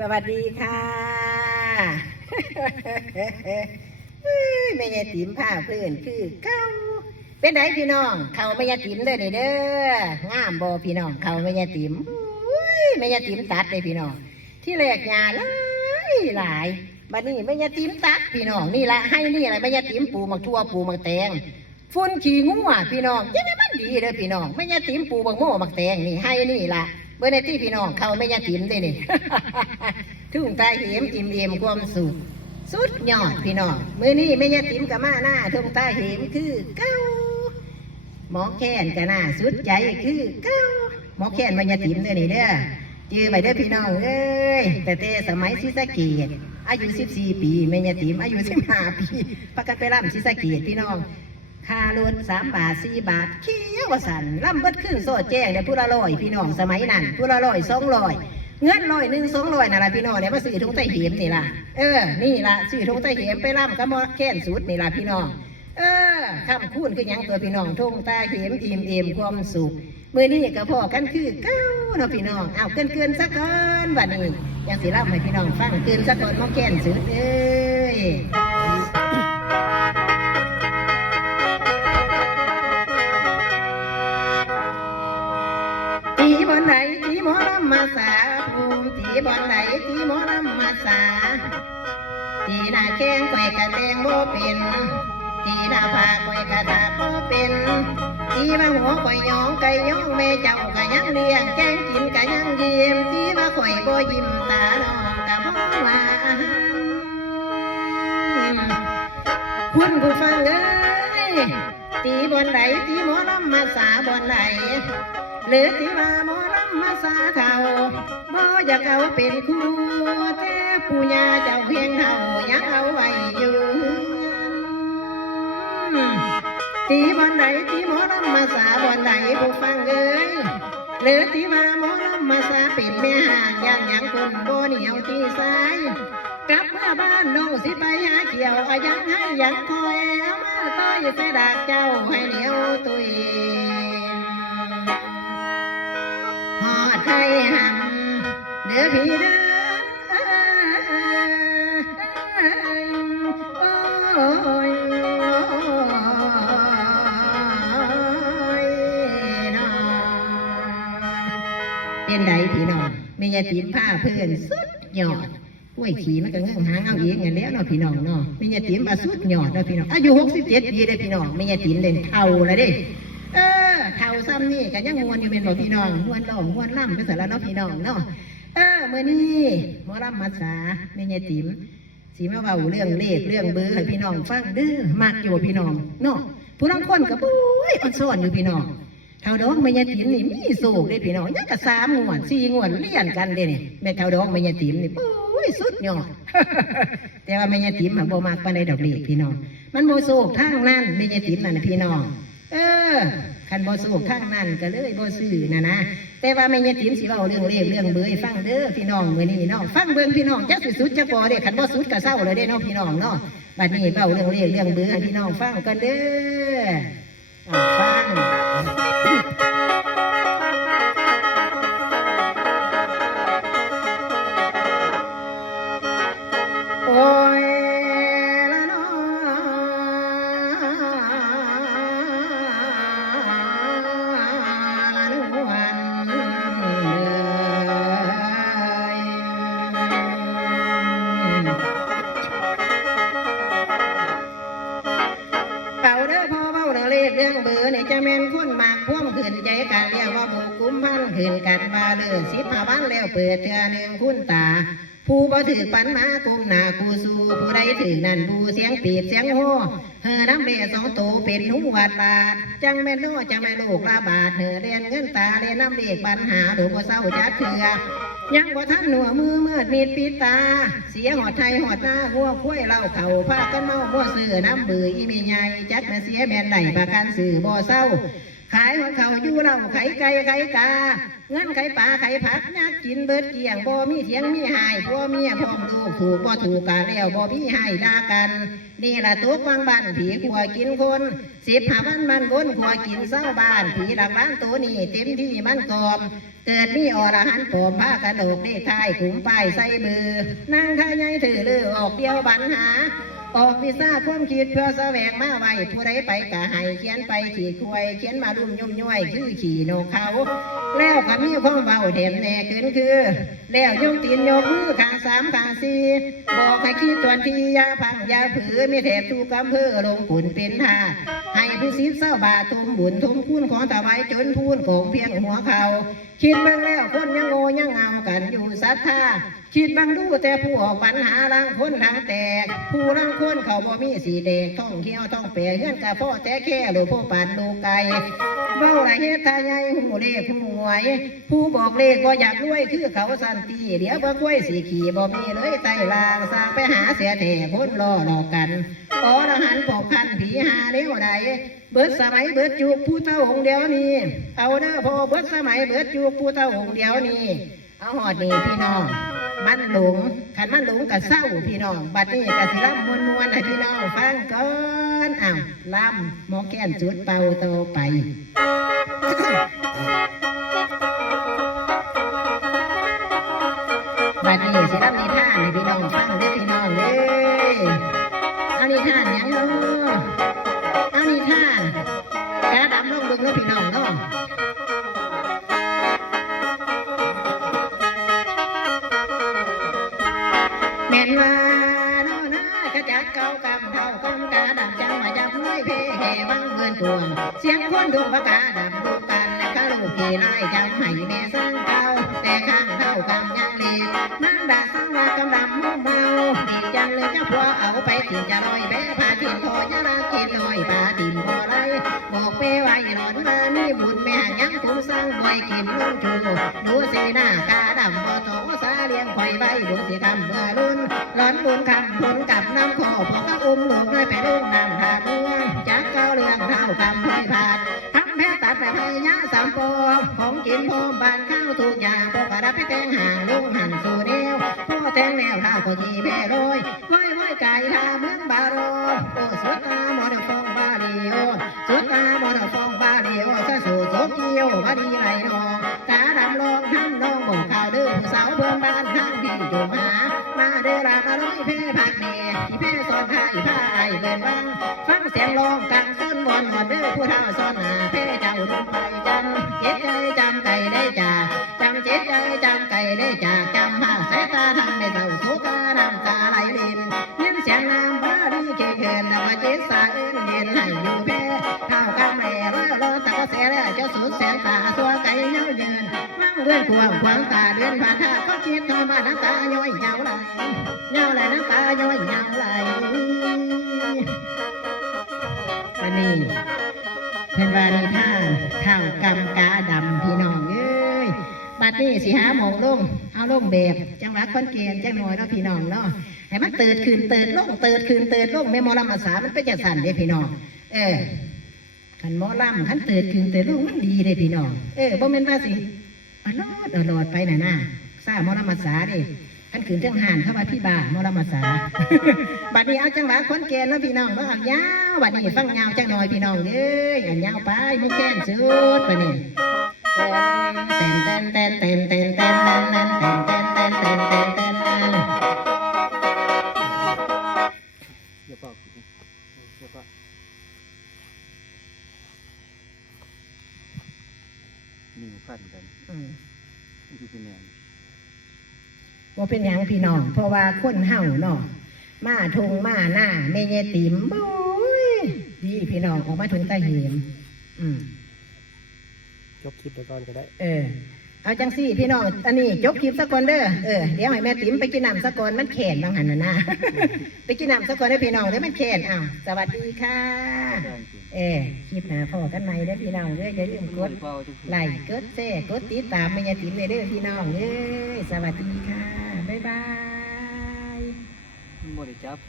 สวัสดีค่ะแม่ยายติ๋มผ้าเพื่อนคือเก้าเป็นไดพี่น้อง เขาแม่ยายติ๋มเด้อนี่เด้องามบ่พี่น้อง เขาแม่ยายติ๋มอุ้ยแม่ยายติ๋มตัดเลยพี่น้อง ที่แรกงาหลายหลายบัดนี้แม่ยายติ๋มตัดพี่น้องนี่ละให้นี่อะไรแม่ยายติ๋มปูมักทั่วปูมักแตงฝุ่นขี้งูอะพี่น้องยังไงมันดีเลยพี่น้องแม่ยายติ๋มปลูกมักโม่มักแตงนี่ให้นี่ละ เบอร์ในที่พี่น้องเขาแม่ยายติ๋มได้นี่ทุ่งตาเหียมอิ่มเอี่ยมความสุขสุดยอดพี่น้องเมื้อนี้แม่ยายติ๋มกับมาหน้าทุ่งตาเหียมคือเก้าหมอแค้นกับหน้าสุดใจคือเก้าหมอแค้นแม่ยายติ๋มเด้นี่เด้อจือไปเด้อพี่น้องเอ้ยแต่แต่สมัยศรีสะเกดอายุ 14 ปีแม่ยายติ๋มอายุ 15 ปีประกันไปร่ำศรีสะเกดพี่น้อง ค่ารถสามบาทสี่บาทเขี้ยวสันล่ำเบิดขึ้นโซดแจ้งเนี่ยผู้ละร้อยพี่น้องสมัยนั้นผู้ละร้อยสองร้อยเงินร้อยหนึ่งสองร้อยนั่นละพี่น้องเนี่ยมาซื้อทุ่งไต้เหมนี่ล่ะเออนี่ล่ะซื้อทุ่งไต้เหมไปล่ำก็มอแค้นสุดนี่ล่ะพี่น้อง เออคำคูณคือยังตัวพี่น้องทุ่งตาเหมอิ่มเอ็มความสุขมื่อนี้ก็พอกันคือเก้าเนาะพี่น้องเอาเกินเกินสักก่อนวันนี้ยังสิล่ำให้พี่น้องฟังเกินสักก่อนมอแค้นสุดเอ้ย สาภูมิตีบอนไหนตีหมอลำมาสาตีหน้าแข้งไข่กระแตงโมเป็นตีหน้าผาไข่กระดาโมเป็นตีมาหัวไข่ยองไก่ยองแม่เจ้ากะยังเลี้ยงแกงกินกะยังยิ้มตีมาไข่บ่ยิ้มตาน้องกะมอว่าคุณผู้ฟังเอ้ยตีบอนไหนตีหมอลำมาสาบอนไหนหรือที่ว่าหมอ มาสาเท่าบ่อยากเอาเป็นครูแต่ปู่ย่าเจ้าเพียงเทายังเอาไว้อยู่ตีบอนไหนตีหมอลำมาสาบอนไหนผู้ฟังเอ้ยหรือที่ว่าหมอลำมาสาเป็นแม่ห่างย่างหยังคนบ่เหนียวที่สายกลับมาบ้านน้องสิไปหาเกี่ยวอายังให้ยังคอยเอามาต้อยใส่ดากเจ้าให้ เด้อพี่เด้อเป็นไดพี่น้องไม่ยาติมผ้าเพื่อนสุดยอดกล้วยขี่มันก็เงื่อนหางเอาเองอย่างแล้วเนาะพี่น้องเนาะไม่ยาติมมาสุดยอดเนาะพี่น้องอายุหกสิบเจ็ดปีเลยพี่น้องไม่ยาติมเล่นเท่าแล้วเด้เออเท่าซ้ำนี่ก็ยังมวนอยู่เป็นบ่พี่น้องมวนร้องมวนล่ำไปเสร็จแล้วเนาะพี่น้องเนาะ เออมื้อนี้หมอลำมาสาแม่ยายติ๋มสีมาเว้าเรื่องเลขเรื่องเบอร์ให้พี่น้องฟังเด้อมักอยู่พี่น้องเนาะผู้ลางคนก็ปุ้ยอ่อนซ้อนอยู่พี่น้องเท่าดองแม่ยายติ๋มนี่มีโศกเด้พี่น้องยังก็สามงวดสี่งวดเลียนกันเด้นี่ยแม่เท่าดองแม่ยายติ๋มนี่ปุ้ยสุดยอดแต่ว่าแม่ยายติ๋มมันบ่มักปานใดดอกเลขพี่น้อง มันโบ่โศกทางนั้นแม่ยายติ๋มนั่นพี่น้อง เออคันโบสูกข้างนั้นก็เลยโบซื้อนะนะ แต่ว่าไม่ยทีมสิเราเรื่องเลขเรื่องเบื่อฟังเด้อพี่น้องมื้อนี้น้องฟังเบิ่งพี่น้องจักสิสุดจักบ่เด้ขันบ่สุดก็เศร้าเลยเด้เนาะพี่น้องเนาะบัดนี้เบ้าเรื่องเลขเรื่องเบื่อพี่น้องฟังกันเด้อฟัง กันเรียกว่าบุกคุ้มพันขึ้นกันมาเด้อสิบห้าวันแล้วเปิดเทือหนึ่งคุณตา ผู้บ่ถือปันมากุมหนากูสูผู้ใดถือนั่นผู้เสียงปีดเสียงโหเฮอน้ำเบสองโตเป็นหนุ่วัดบาท จังแม่นโนจังแม่ลูกลาบาทเฮอเรียนเงินตาเรียนน้ำเบกปัญหาดูบ่เศร้าจักเถื่อยังบ่ทันหนัวมือมืดมีดปิดตา เสียหอดไทยหอดหน้าหัวคุ้ยเล่าเข่าพากันเมาหัวซื้อน้ำเบื่ออีเมีใหญ่จักน่ะเสียแม่นไหลประกันซื้อบ่เศร้า ขายหัวเขาอยู่เราไข่ไก่ไข่กาเงินไข่ปลาไข่ผักนักกินเบิดเกี่ยงบ่มีเถียงมีหายพ่อมีพ่อมลูกถูกบ่ถูกกาแล้วบ่มีให้ลากัน นี่ละตุกบางบ้านผีขัวกินคนสิบห้าวันมันคนขัวกินเศร้าบ้านผีหลักบ้านตัวนี้เต็มที่มันกอม เกิดมีอรหันต์โผล่ผ้ากระโดกเลขท้ายขุมป้ายใส่มือนางทายายถือเลือออกเดียวบันหา ออกวิซาความคิดเพื่อแสวงมาไว้ผู้ใดไปกะให้เขียนไปขี่ควยเขียนมารุ่มยุ่มย่อยคือขี่โนเขา แล้วก็มีความเบาเด่นแน่ขึ้นคือ แล้วยกตีนยกมือขาสามขาสี่บอกให้คิดตวนทีอยาพังยาผือไมีแถบทุกอำเภอลงขุนเป็นท่าให้ผู้สิบเศร้าบาททุมบุญทุ่มคุณของตะไว้จนพูนโกงเพียงหัวเขา คิดเบ้างแล้วคนยังโง่ยังเงากันอยู่ศรัทธาคิดเบ้างดูแต่ผู้ออกปัญหาลังคนทางแตก ผู้ลังคนเขาบ่มีสีแดงท่องเที่ยวท่องแปรเงื่อนกะพ่อแต่แค่หรือผู้ปานดูไกลเบ้าไรเฮ็ดทายายหูเลขหูหวย ผู้บอกเลขก็อยากรวยคือเขาสันติเดี๋ยวบ่กล้วยสีขี่บ่มีเลยไต่ลางสร้างไปหาเสียแต่คนรอหลอกกันอรหันต์ปกพันผีหาเลี้ยวใด เบิดสมัยเบิดจูกผู้เท่าองเดียวนี้เอาเด้อพอเบิดสมัยเบิดจูกผู้เท่าองเดียวนี้เอาหอดนี่พี่น้องมันหลงขันมันหลงกับเศร้าพี่น้องบัดนี้กสิล่ำมวนมวนให้พี่น้องฟังก่อนอ้าวล่ำหมอแก้นจุดเป่าโตไปบัดนี้สิล่ำนิทานให้พี่น้องฟังเด้อพี่น้อง กเก่ากำเท่ากำกาดำจังมาจับน้อยเพแห่บังเงินตวงเสียงคนดวงประกาดำดูกันและข้าลูกกี่นายจำให้แม่สร้างเก่าแต่ข้างเท่ากำยังเล็กนั่งด่าสังว่ากำดำมุมเมาดีจังเลยเจ้าพัวเอาไปถิ่นจะลอยแม่พาถิ่นพอยาลากินลอยพาถิ่นพอไรบอกไปไว้หลอนมานี่บุญแม่ยัง คุ้มสร้างบ่อยกินลุงจูดูสีหน้ากาดำบ่โตสาเลี้ยงไข่ใบดูสิคำเมื่อรุ่นร้อนบุญคำบุญกับน้ำคอพอก็อุ้มลูกเลยไปลุ่งน้ำทาบัวจักเก้าเรื่องเท่าคำห้อยผาดทำแพ้ตัดแต่พยาสามปอของกินพร้อมบานข้าวทุกอย่างพอกระดับไปแตงห่างลุงหันสู่เดียวพ่อแทงแนวข้าวก็ทีแพ่โรยห้อยห้อยไก่ทาเมืองบาโรโอ้สุดตาหมอดฟอง เกียวบาดีไรหองกาดำลงทำน้องบอกข่าวเด้อผู้สาวเพื่อนบ้านทางที่จมหา มาเด้อรามาร้อยเพ่ผักเน่ที่เพ่สอนท่าอีผ้าไอเบินวังฟังเสียงลองกลางต้นมอนหมอนเด้อผู้เฒ่าสอนหาเพ่เจ้าลงไปจำ มั่วงขวางตาเดือนผ่านท่าก็คิดทอมาน้ำตาย้อยเย้าไหลเงาไหลน้ำตาย้อยเงาไหลวันนี้เป็นวานิท่าเท่ากำกาดำพี่น้องเอ้ยบัดนี้สิหาหมองลงเอาลงแบบจังหวะคอนเกนจังหน่อยเนาะพี่น้องเนาะให้มันตื่นคืนตื่นลงตื่นคืนตื่นลงไม่มอลำอาสามันเป็นจะสั่นเด้พี่น้องเออขันมอลำขันตื่นคืนตื่นลงมันดีเลยพี่น้องเออบ่แม่นว่าสิ ลอดอลอดไปน่ะนะซ่าหมอลำอาสาดิท่านขืนจังหันเข้ามาที่บ้ามรมอลำอาสาบัดนี้เอาจังหวะคอนเกณฑ์แล้วพี่น้องเนาะเอายาวบัดนี้ฟังยาวจังหน่อยพี่น้องเอ้ยเอายาวไปมุกแค้นสุดไปนี่เต้นเต้นเต้นเต้นเต้น นิ้วพันกันอืมนี่คือเป็นแนวว่าเป็นหยังพี่น้อง เพราะว่าคนเฮาเนาะมาทงมาหน้าไม่เยติมบุ้ยดีพี่น้องออกมาถึงตาเหียมอืมจบคลิปไปก่อนก็ได้ เออ เอาจังสี่พี่น้อง อันนี้จบคลิปสักคนเด้อ เออ เดี๋ยวให้แม่ติ๋มไปกินน้ำสักคนมันแขนบางหันนะนะ ไปกินน้ำสักคนได้พี่น้องเด้อมันแขนอ้าวสวัสดีค่ะ เออคลิปหน้าพอกันใหม่เด้อพี่น้องเด้ออย่าลืมกดไลค์กดแชร์กดติดตามแม่ยายติ๋มเลยเด้อพี่น้องเด้อสวัสดีค่ะ บ๊ายบาย บ่ได้จับ